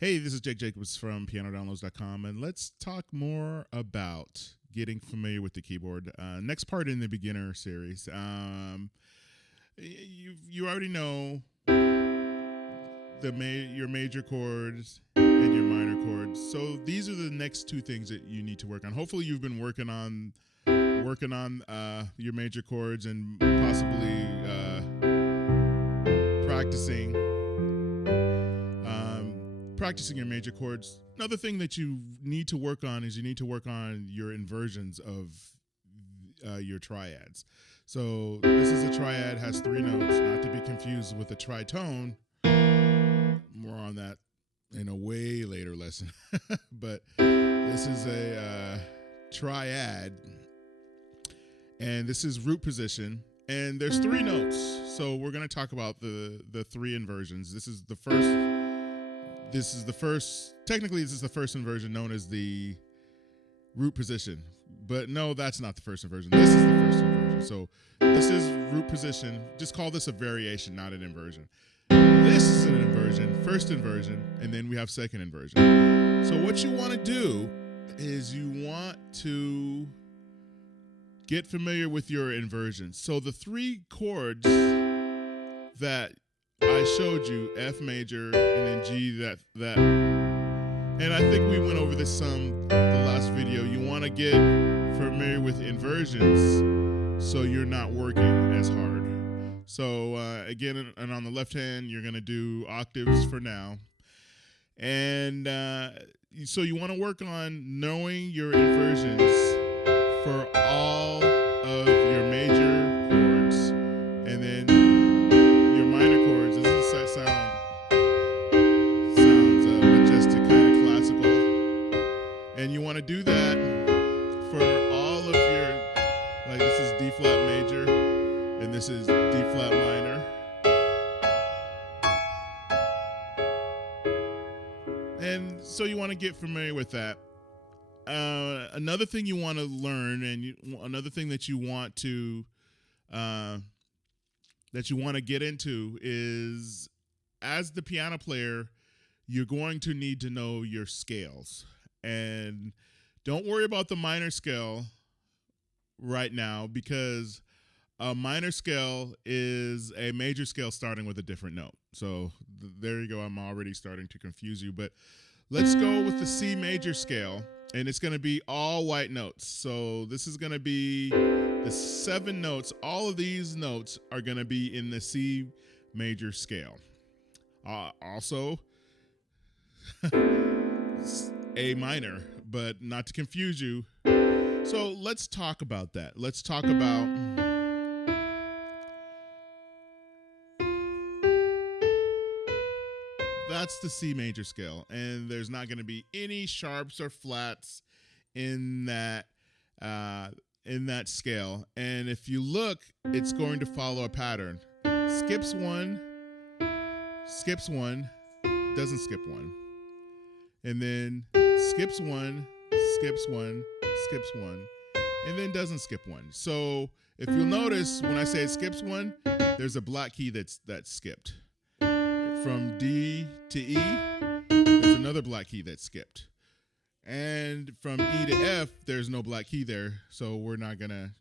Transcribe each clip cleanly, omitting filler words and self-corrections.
Hey, this is Jake Jacobs from pianodownloads.com, and let's talk more about getting familiar with the keyboard. Next part in the beginner series. You already know your major chords and your minor chords. So these are the next two things that you need to work on. Hopefully, you've been working on your major chords and possibly practicing your major chords. Another thing that you need to work on is you need to work on your inversions of your triads. So this is a triad, has 3 notes, not to be confused with a tritone. More on that in a way later lesson. But this is a triad, and this is root position, and there's 3 notes. So we're going to talk about the 3 inversions. This is the first. Technically, this is the first inversion, known as the root position. But no, that's not the first inversion. This is the first inversion. So this is root position. Just call this a variation, not an inversion. This is an inversion, first inversion, and then we have second inversion. So what you want to do is you want to get familiar with your inversions. So the 3 chords that I showed you, F major and then G, that and I think we went over this some the last video. You want to get familiar with inversions so you're not working as hard. So again, and on the left hand, you're going to do octaves for now. And so you want to work on knowing your inversions for all of your major chords, and then your minor chords. Doesn't that sounds majestic, kind of classical? And you want to do that for all of your, like this is D flat major, and this is D flat minor. And so you want to get familiar with that. Another thing you want to learn, and another thing that you want to get into is, as the piano player, you're going to need to know your scales. And don't worry about the minor scale right now, because a minor scale is a major scale starting with a different note. So there you go. I'm already starting to confuse you, but let's go with the C major scale, and it's going to be all white notes. So this is going to be the 7 notes. All of these notes are going to be in the C major scale. Also, A minor, but not to confuse you. So let's talk about that. Let's talk about that's the C major scale, and there's not going to be any sharps or flats in that scale. And if you look, it's going to follow a pattern. Skips 1, skips 1, doesn't skip 1, and then skips 1, skips 1, skips 1, and then doesn't skip 1. So if you'll notice, when I say it skips 1, there's a black key that's skipped. From D to E, there's another black key that's skipped. And from E to F, there's no black key there, so we're not gonna.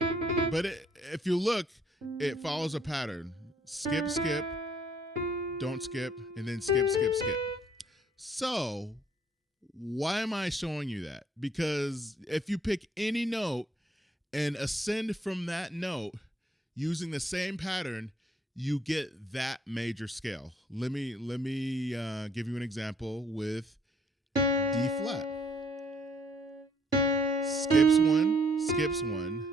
But if you look, it follows a pattern. Skip, skip, don't skip, and then skip, skip, skip. So why am I showing you that? Because if you pick any note and ascend from that note using the same pattern, you get that major scale. Let me give you an example with D flat. Skips 1, skips 1,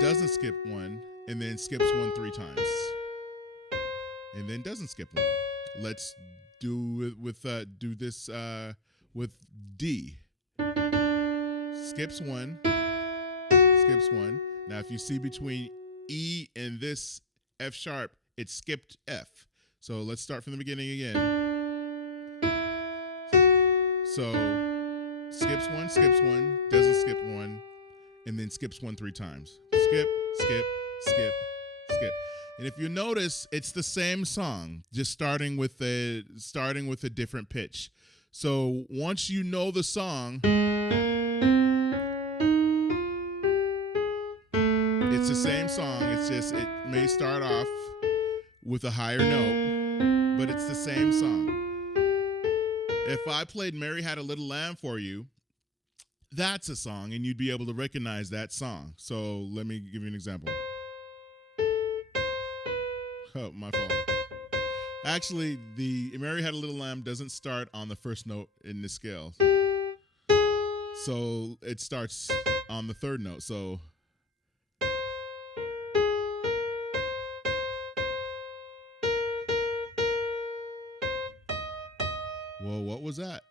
doesn't skip 1, and then skips 1 3 times, and then doesn't skip 1. Let's do it with with D. Skips 1, skips 1. Now, if you see between E and this F sharp, it skipped F. So let's start from the beginning again. So skips 1, doesn't skip 1, and then skips 1 3 times. Skip, skip, skip, skip. And if you notice, it's the same song, just starting with a different pitch. So once you know the song, it's the same song. It's just it may start off with a higher note, but it's the same song. If I played Mary Had a Little Lamb for you, that's a song, and you'd be able to recognize that song. So let me give you an example. Oh, my fault. Actually, the Mary Had a Little Lamb doesn't start on the first note in the scale. So it starts on the third note. So whoa, what was that?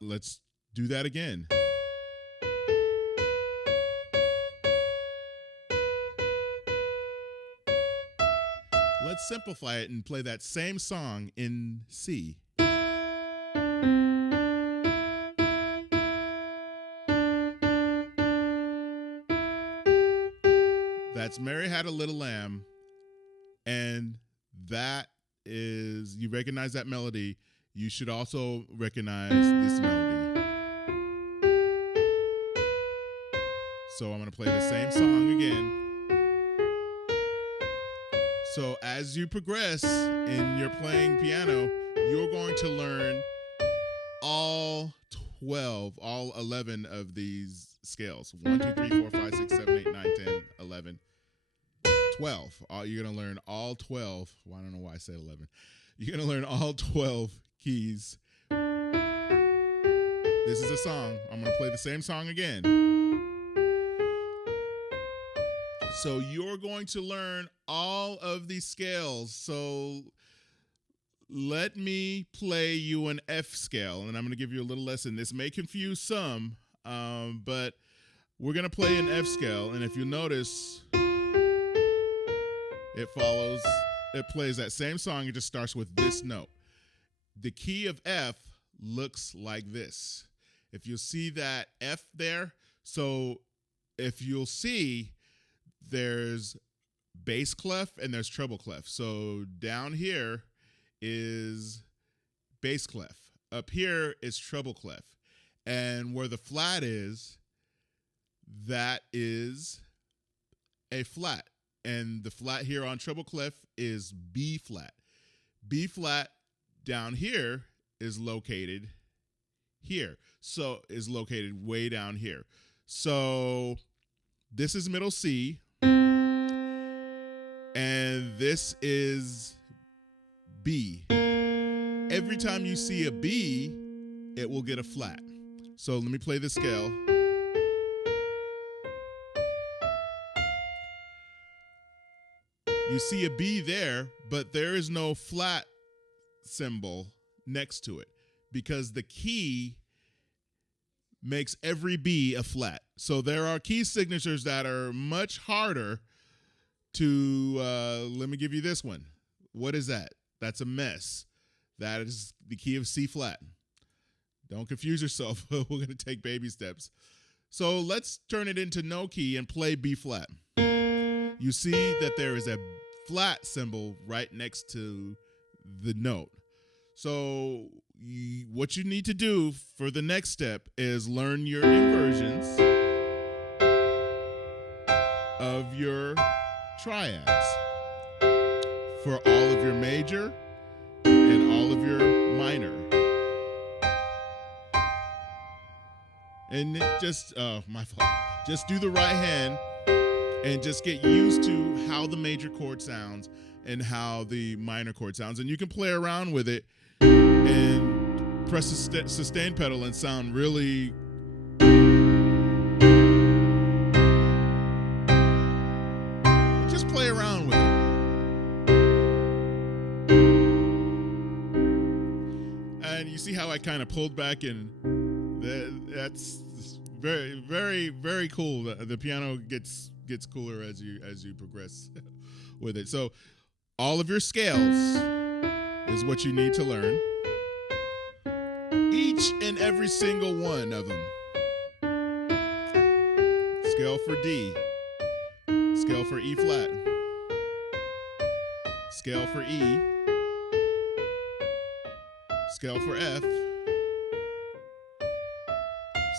Let's do that again. Let's simplify it and play that same song in C. That's Mary Had a Little Lamb, and that is, you recognize that melody. You should also recognize this melody. So I'm going to play the same song again. So as you progress in your playing piano, you're going to learn all 11 of these scales. 1, 2, 3, 4, 5, 6, 7, 8, 9, 10, 11, 12. You're going to learn all 12. Well, I don't know why I said 11. You're going to learn all 12 keys. This is a song. I'm going to play the same song again. So you're going to learn all of these scales. So let me play you an F scale, and I'm going to give you a little lesson. This may confuse some, but we're going to play an F scale, and if you notice, it plays that same song. It just starts with this note. The key of F looks like this. If you'll see that F there, so if you'll see, there's bass clef and there's treble clef. So down here is bass clef. Up here is treble clef. And where the flat is, that is a flat. And the flat here on treble clef is B flat. B flat down here is located here. So is located way down here. So this is middle C. And this is B. Every time you see a B, it will get a flat. So let me play the scale. You see a B there, but there is no flat symbol next to it because the key makes every B a flat. So there are key signatures that are much harder to, let me give you this one. What is that? That's a mess. That is the key of C flat. Don't confuse yourself. We're going to take baby steps. So let's turn it into no key and play B flat. You see that there is a flat symbol right next to the note. So what you need to do for the next step is learn your inversions of your triads for all of your major and all of your minor. And just, my fault. Just do the right hand and just get used to how the major chord sounds and how the minor chord sounds. And you can play around with it and press the sustain pedal and sound really just play around with it. And you see how I kind of pulled back, and that's very, very, very cool. The piano gets cooler as you progress with it. So all of your scales is what you need to learn. Each and every single one of them. Scale for D. Scale for E flat. scale for E, scale for F,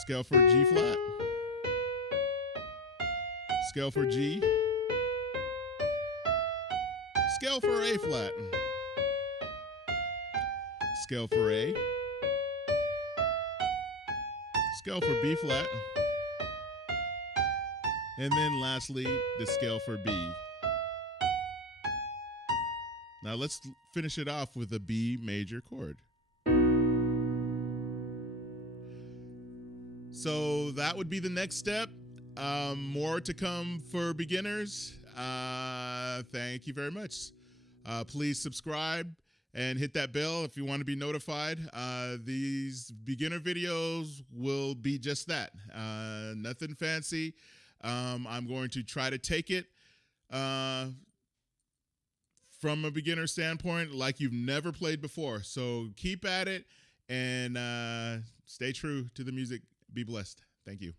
scale for G flat, scale for G, scale for A flat, scale for A, scale for B flat, and then lastly, the scale for B. Now let's finish it off with a B major chord. So that would be the next step. More to come for beginners. Thank you very much. Please subscribe and hit that bell if you want to be notified. These beginner videos will be just that. Nothing fancy. I'm going to try to take it from a beginner standpoint like you've never played before. So keep at it and stay true to the music. Be blessed. Thank you.